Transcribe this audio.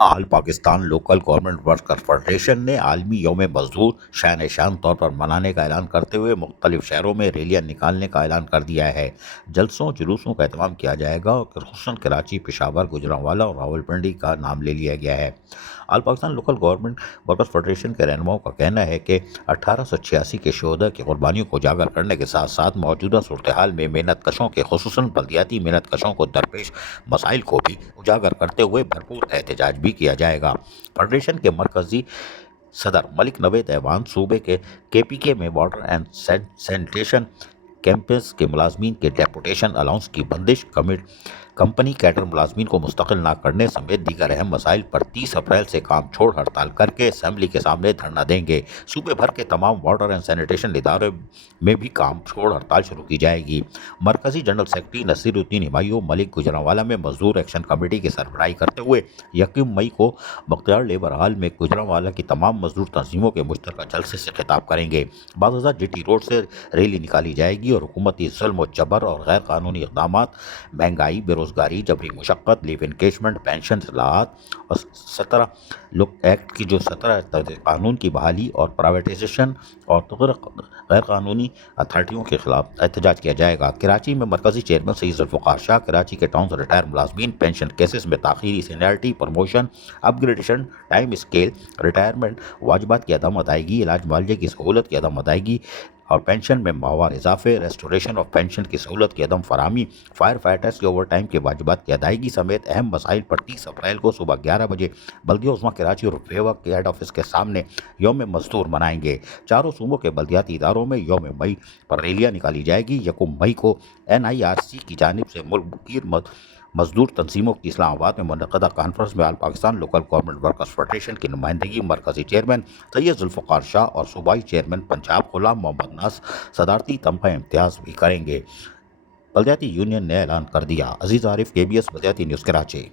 آل Pakistan local government worker federation نے عالمی یوم مزدور شان طور پر منانے کا اعلان کرتے ہوئے مختلف شہروں میں ریلیاں نکالنے کا اعلان کر دیا ہے۔ جلسوں جلوسوں کا اہتمام کیا جائے گا اور خصوصاً کراچی، پشاور، گوجرانوالا اور راولپنڈی کا نام لے لیا گیا ہے۔ All Pakistan local government workers federation کے رہنماؤں کا کہنا ہے کہ 1886 کے شہداء کی قربانیوں کو اجاگر کرنے کے ساتھ ساتھ موجودہ صورتحال میں محنت کشوں کے خصوصاً بلدیاتی محنت کشوں کو درپیش مسائل کو بھی اجاگر کرتے ہوئے بھرپور احتجاج بھی کیا جائے گا۔ فیڈریشن کے مرکزی صدر ملک نوید ایوان صوبے کے KPK میں واٹر اینڈ سینیٹیشن کیمپس کے ملازمین کے ڈیپوٹیشن الاؤنس کی بندش، کمپنی کیڈر ملازمین کو مستقل نہ کرنے سمیت دیگر اہم مسائل پر 30 اپریل سے کام چھوڑ ہڑتال کر کے اسمبلی کے سامنے دھرنا دیں گے۔ صوبے بھر کے تمام واٹر اینڈ سینیٹیشن اداروں میں بھی کام چھوڑ ہڑتال شروع کی جائے گی۔ مرکزی جنرل سیکرٹری نصیر الدین ہمایوں ملک گوجرانوالا میں مزدور ایکشن کمیٹی کی سربراہی کرتے ہوئے 1 مئی کو بختیار لیبر ہال میں گوجرانوالا کی تمام مزدور تنظیموں کے مشترکہ جلسے سے خطاب کریں گے۔ بعد ازاں GT روڈ سے ریلی نکالی جائے گی اور حکومتی ظلم و جبر اور غیر قانونی اقدامات، مہنگائی، بے روزگاری، جبری مشقت، لیو انکیشمنٹ، پینشن اصلاحات اور 17 ایکٹ کی جو 17 قانون کی بحالی اور پرائیویٹائزیشن اور غیر قانونی اتھارٹیوں کے خلاف احتجاج کیا جائے گا۔ کراچی میں مرکزی چیئرمین سید ذوالفقار شاہ کراچی کے ٹاؤن ریٹائر ملازمین پینشن کیسز میں تاخیری، سینیئرٹی، پروموشن، اپ گریڈیشن، ٹائم اسکیل، ریٹائرمنٹ، واجبات کی عدم ادائیگی، علاج معالجے کی سہولت کی عدم ادائیگی اور پینشن میں ماہوار اضافے، ریسٹوریشن آف پینشن کی سہولت کی عدم فراہمی، فائر فائٹرز کے اوور ٹائم کے واجبات کی ادائیگی سمیت اہم مسائل پر 30 اپریل کو صبح 11 بجے بلدیہ عظمیٰ کراچی اور ویوک کے ہیڈ آفس کے سامنے یوم مزدور منائیں گے۔ چاروں صوبوں کے بلدیاتی اداروں میں یوم مئی پر ریلیاں نکالی جائے گی۔ 1 مئی کو NIRC کی جانب سے ملک گیر مزدور تنظیموں کی اسلام آباد میں منعقدہ کانفرنس میں all Pakistan local government workers federation کی نمائندگی مرکزی چیئرمین سید ذوالفقار شاہ اور صوبائی چیئرمین پنجاب غلام محمد ناصر صدارتی تمغہ امتیاز بھی کریں گے۔ بلدیاتی یونین نے اعلان کر دیا۔ عزیز عارف، KBS بلدیاتی نیوز کراچی۔